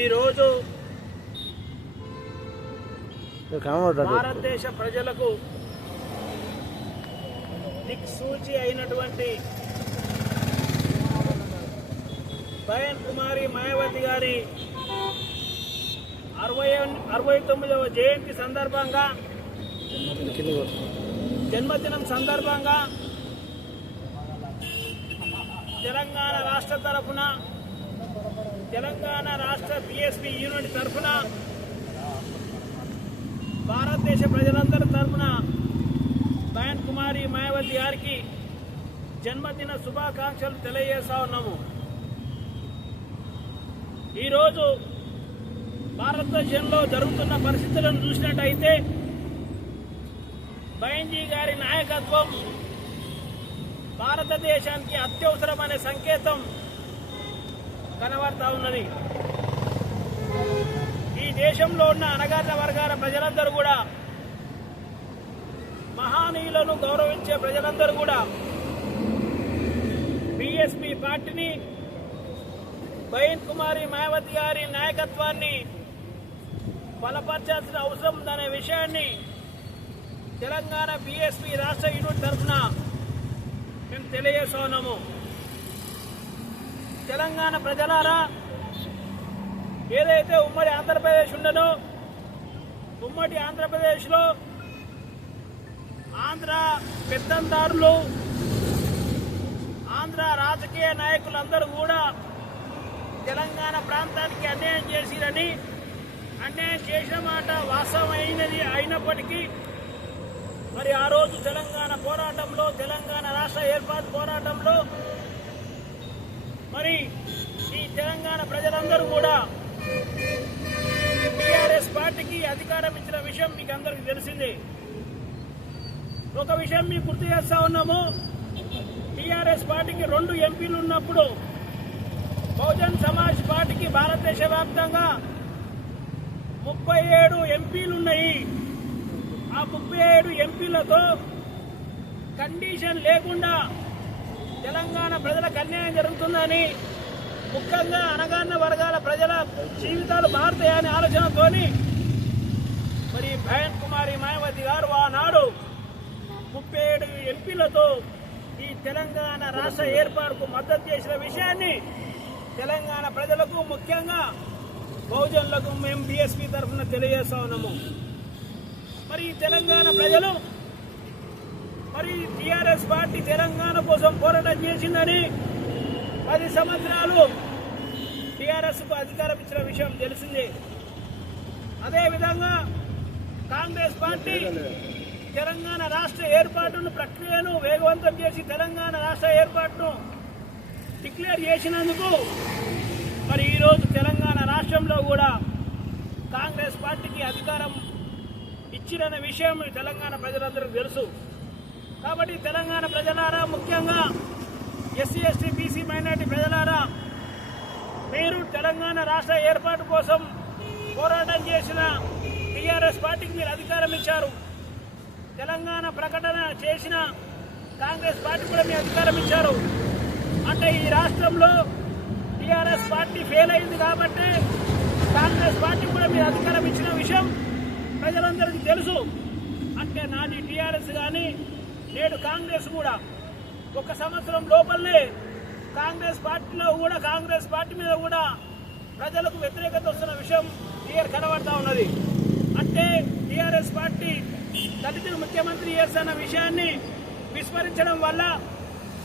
ఈరోజు భారతదేశ ప్రజలకు దిక్సూచి అయినటువంటి బయన్ కుమారి మాయావతి గారి అరవై అరవై తొమ్మిదవ జయంతి సందర్భంగా. జన్మదినం సందర్భంగా తెలంగాణ రాష్ట్ర తరఫున తెలంగాణ రాష్ట్ర పిఎస్పి యూనిట్ తరఫున భారతదేశ ప్రజలందరి తరఫున బయన్ కుమారి మాయావతి గారికి జన్మదిన శుభాకాంక్షలు తెలియజేస్తా ఉన్నాము. ఈరోజు భారతదేశంలో జరుగుతున్న పరిస్థితులను చూసినట్టయితే బైంజీ గారి నాయకత్వం భారతదేశానికి అత్యవసరమనే సంకేతం కనబడతా ఉన్నది. ఈ దేశంలో ఉన్న అణగారిన వర్గాల ప్రజలందరూ కూడా మహానీయులను గౌరవించే ప్రజలందరూ కూడా బిఎస్పి పార్టీని బయన్ కుమారి మాయావతి గారి నాయకత్వాన్ని బలపరచాల్సిన అవసరం ఉందనే విషయాన్ని తెలంగాణ బీఎస్పీ రాష్ట్ర యూనిట్ తరఫున మేము తెలియజేస్తున్నాము తెలంగాణ ప్రజలారా ఏదైతే ఉమ్మడి ఆంధ్రప్రదేశ్ ఉండనో ఉమ్మడి ఆంధ్రప్రదేశ్లో ఆంధ్ర పెద్దందారులు ఆంధ్ర రాజకీయ నాయకులందరూ కూడా తెలంగాణ ప్రాంతానికి అన్యాయం చేసిరని అన్యాయం చేసిన మాట వాస్తవమైనది అయినప్పటికీ మరి ఆ రోజు తెలంగాణ పోరాటంలో తెలంగాణ రాష్ట్ర ఏర్పాటు పోరాటంలో మరి ఈ తెలంగాణ ప్రజలందరూ కూడా టీఆర్ఎస్ పార్టీకి అధికారం ఇచ్చిన విషయం మీకు అందరికీ తెలిసిందే. ఒక విషయం మీకు గుర్తు చేస్తా ఉన్నాము. టీఆర్ఎస్ పార్టీకి రెండు ఎంపీలు ఉన్నప్పుడు బహుజన్ సమాజ్ పార్టీకి భారతదేశ వ్యాప్తంగా ముప్పై ఏడు ఎంపీలు ఉన్నాయి. ఆ ముప్పై ఏడు ఎంపీలతో కండిషన్ లేకుండా తెలంగాణ ప్రజలకు అన్యాయం జరుగుతుందని ముఖ్యంగా అనగాన్న వర్గాల ప్రజల జీవితాలు మారుతాయనే ఆలోచనతోని మరి భయన్ కుమారి మాయావతి గారు ఆనాడు ముప్పై ఏడు ఎంపీలతో ఈ తెలంగాణ రాష్ట్ర ఏర్పాటుకు మద్దతు చేసిన విషయాన్ని తెలంగాణ ప్రజలకు ముఖ్యంగా బహుజనులకు మేము బీఎస్పీ తరఫున తెలియజేస్తా ఉన్నాము. మరి ఈ తెలంగాణ ప్రజలు మరి టిఆర్ఎస్ పార్టీ తెలంగాణ కోసం పోరాటం చేసిందని పది సంవత్సరాలు టీఆర్ఎస్కు అధికారం ఇచ్చిన విషయం తెలిసిందే. అదేవిధంగా కాంగ్రెస్ పార్టీ తెలంగాణ రాష్ట్ర ఏర్పాటును ప్రక్రియను వేగవంతం చేసి తెలంగాణ రాష్ట్ర ఏర్పాటును డిక్లేర్ చేసినందుకు మరి ఈరోజు తెలంగాణ రాష్ట్రంలో కూడా కాంగ్రెస్ పార్టీకి అధికారం ఇచ్చిరన్న విషయం తెలంగాణ ప్రజలందరికీ తెలుసు. కాబట్టి తెలంగాణ ప్రజలారా ముఖ్యంగా ఎస్సీ ఎస్టీ బీసీ మైనార్టీ ప్రజలారా మీరు తెలంగాణ రాష్ట్ర ఏర్పాటు కోసం పోరాటం చేసిన టీఆర్ఎస్ పార్టీకి మీరు అధికారం ఇచ్చారు. తెలంగాణ ప్రకటన చేసిన కాంగ్రెస్ పార్టీ కూడా మీ అధికారం ఇచ్చారు. అంటే ఈ రాష్ట్రంలో టీఆర్ఎస్ పార్టీ ఫెయిల్ అయింది కాబట్టి కాంగ్రెస్ పార్టీ కూడా మీరు అధికారం ఇచ్చిన విషయం ప్రజలందరికీ తెలుసు. అంటే నాటి టీఆర్ఎస్ కానీ నేడు కాంగ్రెస్ కూడా ఒక సంవత్సరం లోపలనే కాంగ్రెస్ పార్టీలో కూడా కాంగ్రెస్ పార్టీ మీద కూడా ప్రజలకు వ్యతిరేకత వస్తున్న విషయం క్లియర్ కనబడతా ఉన్నది. అంటే టీఆర్ఎస్ పార్టీ దళితులు ముఖ్యమంత్రి చేస్తున్న విషయాన్ని విస్మరించడం వల్ల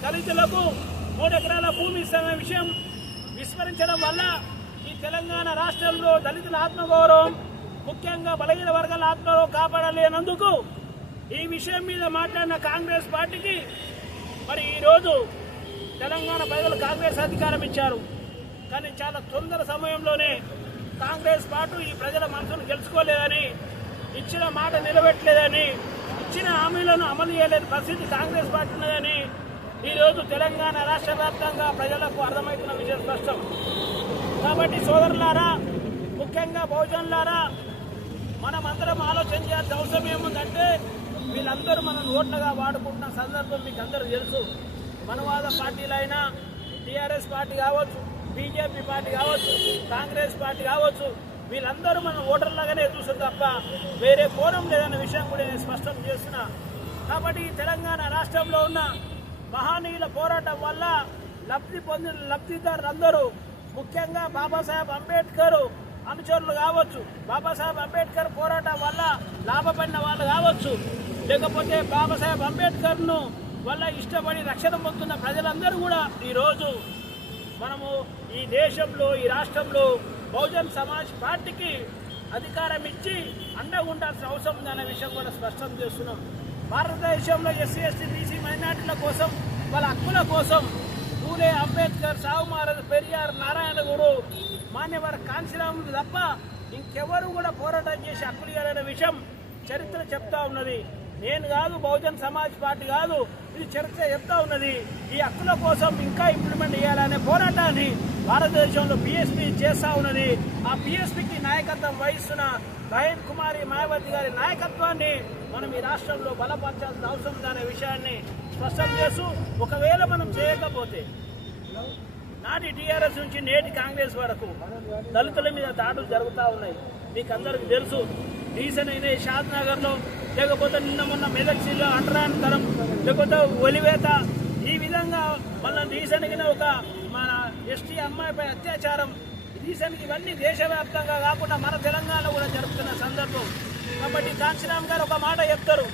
దళితులకు మూడు ఎకరాల భూమి ఇస్తున్న విషయం విస్మరించడం వల్ల ఈ తెలంగాణ రాష్ట్రంలో దళితుల ఆత్మగౌరవం ముఖ్యంగా బలహీన వర్గాల ఆత్మగౌరవం కాపాడలేనందుకు ఈ విషయం మీద మాట్లాడిన కాంగ్రెస్ పార్టీకి మరి ఈరోజు తెలంగాణ ప్రజలు కాంగ్రెస్ అధికారం ఇచ్చారు. కానీ చాలా తొందర సమయంలోనే కాంగ్రెస్ పార్టీ ఈ ప్రజల మనసును గెలుచుకోలేదని ఇచ్చిన మాట నిలబెట్టలేదని ఇచ్చిన హామీలను అమలు చేయలేని పరిస్థితి కాంగ్రెస్ పార్టీ ఉన్నదని ఈరోజు తెలంగాణ రాష్ట్ర వ్యాప్తంగా ప్రజలకు అర్థమవుతున్న విషయం స్పష్టం. కాబట్టి సోదరులారా ముఖ్యంగా బహుజనులారా మనమందరం ఆలోచన చేయాల్సిన అవసరం ఏముందంటే వీళ్ళందరూ మనం ఓట్లుగా వాడుకుంటున్న సందర్భం మీకు అందరూ తెలుసు. మనవాద పార్టీలైనా టీఆర్ఎస్ పార్టీ కావచ్చు బీజేపీ పార్టీ కావచ్చు కాంగ్రెస్ పార్టీ కావచ్చు వీళ్ళందరూ మనం ఓటర్లాగానే చూస్తారు తప్ప వేరే కోణం లేదన్న విషయం కూడా నేను స్పష్టం చేస్తున్నా. కాబట్టి తెలంగాణ రాష్ట్రంలో ఉన్న మహానీయుల పోరాటం వల్ల లబ్ధి పొందిన లబ్ధిదారులందరూ ముఖ్యంగా బాబాసాహెబ్ అంబేద్కర్ అనుచరులు కావచ్చు బాబాసాహెబ్ అంబేద్కర్ పోరాటం వల్ల లాభపడిన వాళ్ళు కావచ్చు లేకపోతే బాబాసాహెబ్ అంబేద్కర్ను వల్ల ఇష్టపడి రక్షణ పొందుతున్న ప్రజలందరూ కూడా ఈరోజు మనము ఈ దేశంలో ఈ రాష్ట్రంలో బహుజన్ సమాజ్ పార్టీకి అధికారం ఇచ్చి అండగా ఉండాల్సిన అవసరం ఉందనే విషయం కూడా స్పష్టం చేస్తున్నాం. భారతదేశంలో ఎస్సీ ఎస్టీ బీసీ మైనార్టీల కోసం వాళ్ళ హక్కుల కోసం పూలే అంబేద్కర్ సాహుమారథ్ పెరియార్ నారాయణ గురు మాన్యవర కాంశీరాములు తప్ప ఇంకెవరు కూడా పోరాటం చేసి హక్కులు ఇవ్వాలనే విషయం చరిత్ర చెప్తా ఉన్నది. నేను కాదు బహుజన్ సమాజ్ పార్టీ కాదు ఇది చరిత్ర చెప్తా ఉన్నది. ఈ హక్కుల కోసం ఇంకా ఇంప్లిమెంట్ చేయాలనే పోరాటాన్ని భారతదేశంలో బీఎస్పీ చేస్తా ఉన్నది. ఆ బీఎస్పీకి నాయకత్వం వహిస్తున్న బహన్ కుమారి మాయావతి గారి నాయకత్వాన్ని మనం ఈ రాష్ట్రంలో బలపరచాల్సిన అవసరం ఉందనే విషయాన్ని స్పష్టం చేస్తూ ఒకవేళ మనం చేయకపోతే నాటి టీఆర్ఎస్ నుంచి నేటి కాంగ్రెస్ వరకు దళితుల మీద దాడులు జరుగుతూ ఉన్నాయి. మీకు అందరికి తెలుసు రీసెంట్ అయిన షాద్ లేకపోతే నిన్న మొన్న మెదక్ జిల్లా అంటరాంతరం లేకపోతే ఒలివేత ఈ విధంగా మళ్ళీ రీసెంట్గా ఒక మన ఎస్టీ అమ్మాయిపై అత్యాచారం రీసెంట్ ఇవన్నీ దేశవ్యాప్తంగా కాకుండా మన తెలంగాణలో కూడా జరుపుతున్న సందర్భం. కాబట్టి కాంచీరామ్ గారు ఒక మాట చెప్తారు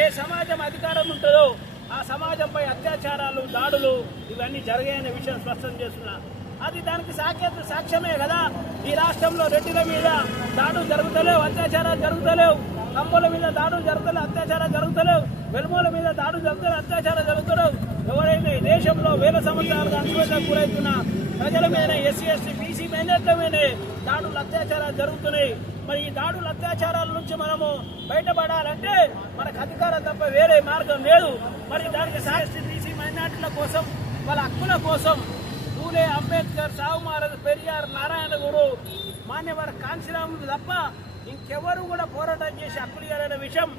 ఏ సమాజం అధికారం ఉంటుందో ఆ సమాజంపై అత్యాచారాలు దాడులు ఇవన్నీ జరిగాయనే విషయం స్పష్టం చేస్తున్నా. అది దానికి సాక్ష్య సాక్ష్యమే కదా. ఈ రాష్ట్రంలో రెడ్డిల మీద దాడులు జరుగుతలేవు అత్యాచారాలు జరుగుతలేవు. కమ్మల మీద దాడులు జరుగుతలేవు అత్యాచారాలు జరుగుతలేవు. వెలుమల మీద దాడులు జరుగుతలేవు అత్యాచారాలు జరుగుతలేవు. ఎవరైతే ఈ దేశంలో వేల సంవత్సరాలుగా అణచివేతకు గురవుతున్న ప్రజల మీద ఎస్సీ ఎస్టీ బీసీ మైనార్టీల మీద దాడులు అత్యాచారాలు జరుగుతున్నాయి. మరి ఈ దాడులు అత్యాచారాల నుంచి మనము బయటపడాలంటే మనకు అధికారం తప్ప వేరే మార్గం లేదు. మరి దానికి సాక్షి బీసీ మైనార్టీల కోసం వాళ్ళ హక్కుల కోసం పూలే అంబేద్కర్ సాహుమారథ్ పెరియార్ నారాయణ గురు మాన్యవర కాంశీరాములు తప్ప ఇంకెవరు కూడా పోరాటం చేసి హక్కులు ఇవ్వాలనే విషయం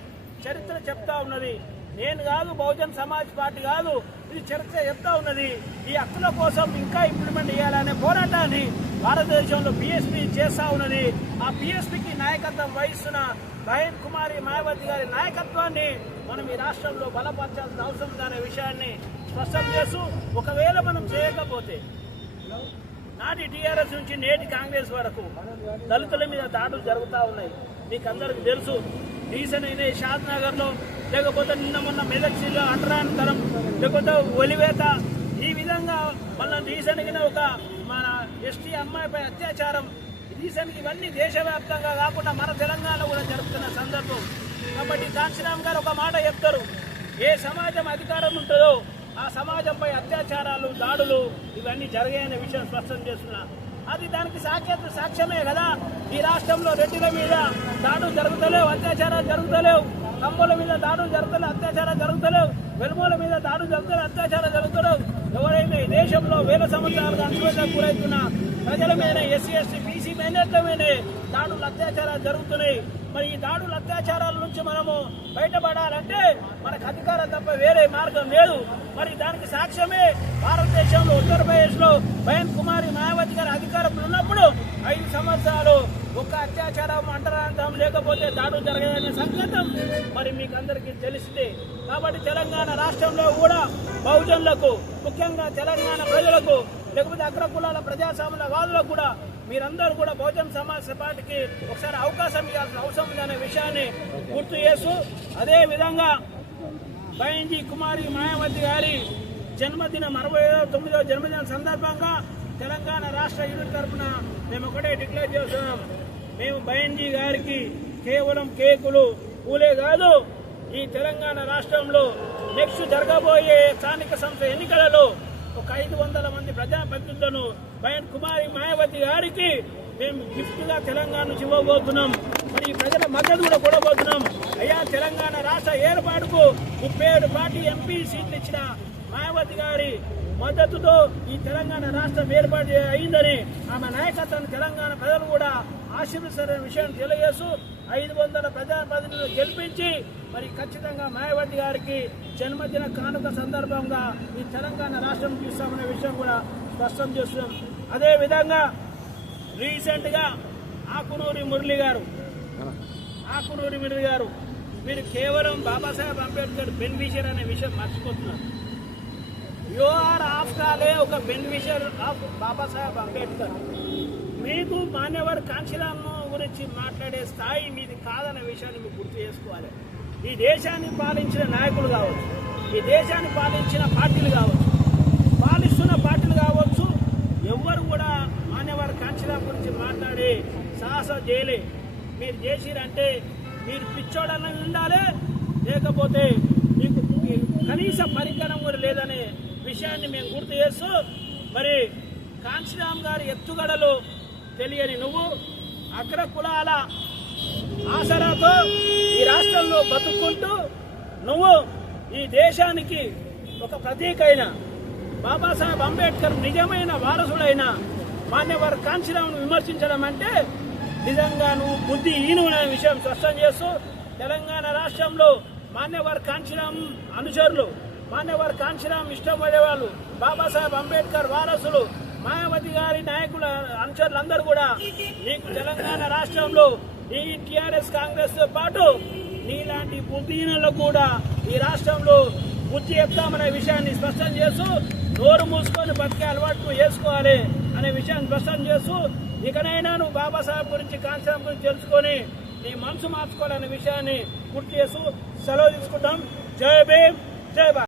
చరిత్ర చెప్తా ఉన్నది. నేను కాదు బహుజన్ సమాజ్ పార్టీ కాదు ఇది చరిత్ర చెప్తా ఉన్నది. ఈ హక్కుల కోసం ఇంకా ఇంప్లిమెంట్ చేయాలనే పోరాటాన్ని భారతదేశంలో బీఎస్పీ చేస్తా ఉన్నది. ఆ బీఎస్పీకి నాయకత్వం వహిస్తున్న బహన్ కుమారి మాయావతి గారి నాయకత్వాన్ని మనం ఈ రాష్ట్రంలో బలపరచాల్సిన అవసరం ఉందనే విషయాన్ని స్పష్టం చేస్తూ ఒకవేళ మనం చేయకపోతే నాటి టీఆర్ఎస్ నుంచి నేటి కాంగ్రెస్ వరకు దళితుల మీద దాడులు జరుగుతూ ఉన్నాయి. మీకు అందరికీ తెలుసు రీసెంట్ షాద్ నగర్లో లేకపోతే నిన్న మొన్న మెదక్ జిల్లా అంటరాంతరం లేకపోతే ఒలివేత ఈ విధంగా మళ్ళీ రీసెంట్గానే ఒక మన ఎస్టీ అమ్మాయిపై అత్యాచారం రీసెంట్ ఇవన్నీ దేశవ్యాప్తంగా కాకుండా మన తెలంగాణలో కూడా జరుగుతున్న సందర్భం. కాబట్టి కాంచీరామ్ గారు ఒక మాట చెప్తారు. ఏ సమాజం అధికారం ఉంటుందో ఆ సమాజంపై అత్యాచారాలు దాడులు ఇవన్నీ జరిగాయనే విషయం స్పష్టం చేస్తున్నా. అది దానికి సాక్ష్య సాక్ష్యమే కదా. ఈ రాష్ట్రంలో రెడ్డిల మీద దాడులు జరుగుతలేవు అత్యాచారాలు జరుగుతలేవు. కమ్మల మీద దాడులు జరుగుతలేవు అత్యాచారాలు జరుగుతలేవు. వెలుమల మీద దాడులు జరుగుతలేవు అత్యాచారాలు జరుగుతలేవు. ఎవరైతే ఈ దేశంలో వేల సంవత్సరాలుగా అణచివేతకు గురవుతున్న ప్రజల మీద ఎస్సీ ఎస్టీ బీసీ మైనార్టీల దాడులు అత్యాచారాలు జరుగుతున్నాయి. మరి ఈ దాడులు అత్యాచారాల నుంచి మనము బయటపడాలంటే మనకు అధికారం తప్ప వేరే మార్గం లేదు. మరి దానికి సాక్ష్యమే భారతదేశంలో ఉత్తరప్రదేశ్లో బయన్ కుమారి మాయావతి గారి అధికారంలో ఉన్నప్పుడు ఐదు సంవత్సరాలు ఒక్క అత్యాచారం అంటరాంతం లేకపోతే దాడులు జరగదనే సంకేతం మరి మీకు అందరికీ తెలిసిందే. కాబట్టి తెలంగాణ రాష్ట్రంలో కూడా బహుజనులకు ముఖ్యంగా తెలంగాణ ప్రజలకు లేకపోతే అగ్రకులాల ప్రజాస్వామ్య వాదులకు కూడా మీరందరూ కూడా బహుజన సమాజ్ పార్టీకి ఒకసారి అవకాశం ఇవ్వాల్సిన అవసరం ఉందనే విషయాన్ని గుర్తు చేస్తూ అదే విధంగా బైంజీ కుమారి మాయావతి గారి జన్మదినం అరవై తొమ్మిదవ జన్మదిన సందర్భంగా తెలంగాణ రాష్ట్ర యూనిట్ తరఫున మేము ఒకటే డిక్లేర్ చేస్తున్నాం. మేము బైంజీ గారికి కేవలం కేకులు పూలే కాదు ఈ తెలంగాణ రాష్ట్రంలో నెక్స్ట్ జరగబోయే స్థానిక సంస్థ ఎన్నికలలో ఒక ఐదు వందల మంది ప్రజాప్రతినిధులను బయన్ కుమారి మాయావతి గారికి మేము గిఫ్ట్గా తెలంగాణ నుంచి ఇవ్వబోతున్నాం. మరి ఈ ప్రజల మద్దతు కూడా కూడబోతున్నాం అయ్యా తెలంగాణ రాష్ట్ర ఏర్పాటుకు ముప్పై ఏడు పార్టీ ఎంపీ సీట్లు ఇచ్చిన మాయావతి గారి మద్దతుతో ఈ తెలంగాణ రాష్ట్రం ఏర్పాటు అయిందని ఆమె నాయకత్వాన్ని తెలంగాణ ప్రజలు కూడా ఆశీర్వదిస్తారనే విషయం తెలియజేస్తూ ఐదు వందల ప్రజాప్రతినిధులు గెలిపించి మరి ఖచ్చితంగా మాయావతి గారికి జన్మదిన కానుక సందర్భంగా ఈ తెలంగాణ రాష్ట్రం ఇస్తామనే విషయం కూడా స్పష్టం చేస్తున్నాం. అదేవిధంగా రీసెంట్గా ఆకునూరి మురళి గారు ఆకునూరి మురళి గారు మీరు కేవలం బాబాసాహెబ్ అంబేద్కర్ బెనిఫిషియర్ అనే విషయం మర్చిపోతున్నారు. యు ఆర్ ఆఫ్టర్ ఆల్ ఒక బెనిఫిషియర్ ఆఫ్ బాబాసాహెబ్ అంబేద్కర్. మీకు మాన్యవర్ కాంశీరామ్ గురించి మాట్లాడే స్థాయి మీది కాదన్న విషయాన్ని మీరు గుర్తు చేసుకోవాలి. ఈ దేశాన్ని పాలించిన నాయకులు కావచ్చు ఈ దేశాన్ని పాలించిన పార్టీలు కావచ్చు పాలిస్తున్న పార్టీలు కావచ్చు ఎవ్వరు కూడా మాన్యవర్ కాంశీరామ్ గురించి మాట్లాడే సాహసం చేయలే మీరు చేసిరంటే మీరు పిచ్చోడన్న ఉండాలి లేకపోతే మీకు కనీస పరిజ్ఞానం కూడా లేదనే విషయాన్ని మేము గుర్తు చేస్తూ మరి కాంశీరామ్ గారి ఎత్తుగడలు తెలియని నువ్వు అగ్ర కులాల ఆసరాతో ఈ రాష్ట్రంలో బతుక్కుంటూ నువ్వు ఈ దేశానికి ఒక ప్రతీకైన బాబాసాహెబ్ అంబేద్కర్ నిజమైన వారసుడైన మాన్యవర్ కాంశీరామ్ను విమర్శించడం అంటే నిజంగా నువ్వు బుద్ధి ఈనునే విషయం స్పష్టం చేస్తూ తెలంగాణ రాష్ట్రంలో మాన్యవర్ కాంశీరామ్ అనుచరులు మాన్యవర్ కాంశీరామ్ ఇష్టం పడేవాళ్ళు బాబాసాహెబ్ అంబేద్కర్ వారసులు. మాయావతి గారి నాయకుల అనుచరులందరూ కూడా నీకు తెలంగాణ రాష్ట్రంలో ఈ టిఆర్ఎస్ కాంగ్రెస్తో పాటు నీలాంటి బుద్ధిహీనులు కూడా ఈ రాష్ట్రంలో బుద్ధి చెప్తామనే విషయాన్ని స్పష్టం చేస్తూ నోరు మూసుకొని బతికే అలవాటు చేసుకోవాలి అనే విషయాన్ని స్పష్టం చేస్తూ ఇకనైనా నువ్వు బాబాసాహెబ్ గురించి కాంశీరామ్ గురించి తెలుసుకొని నీ మనసు మార్చుకోవాలనే విషయాన్ని గుర్తు చేస్తూ సెలవు తీసుకుంటాం. జై భీమ్ జై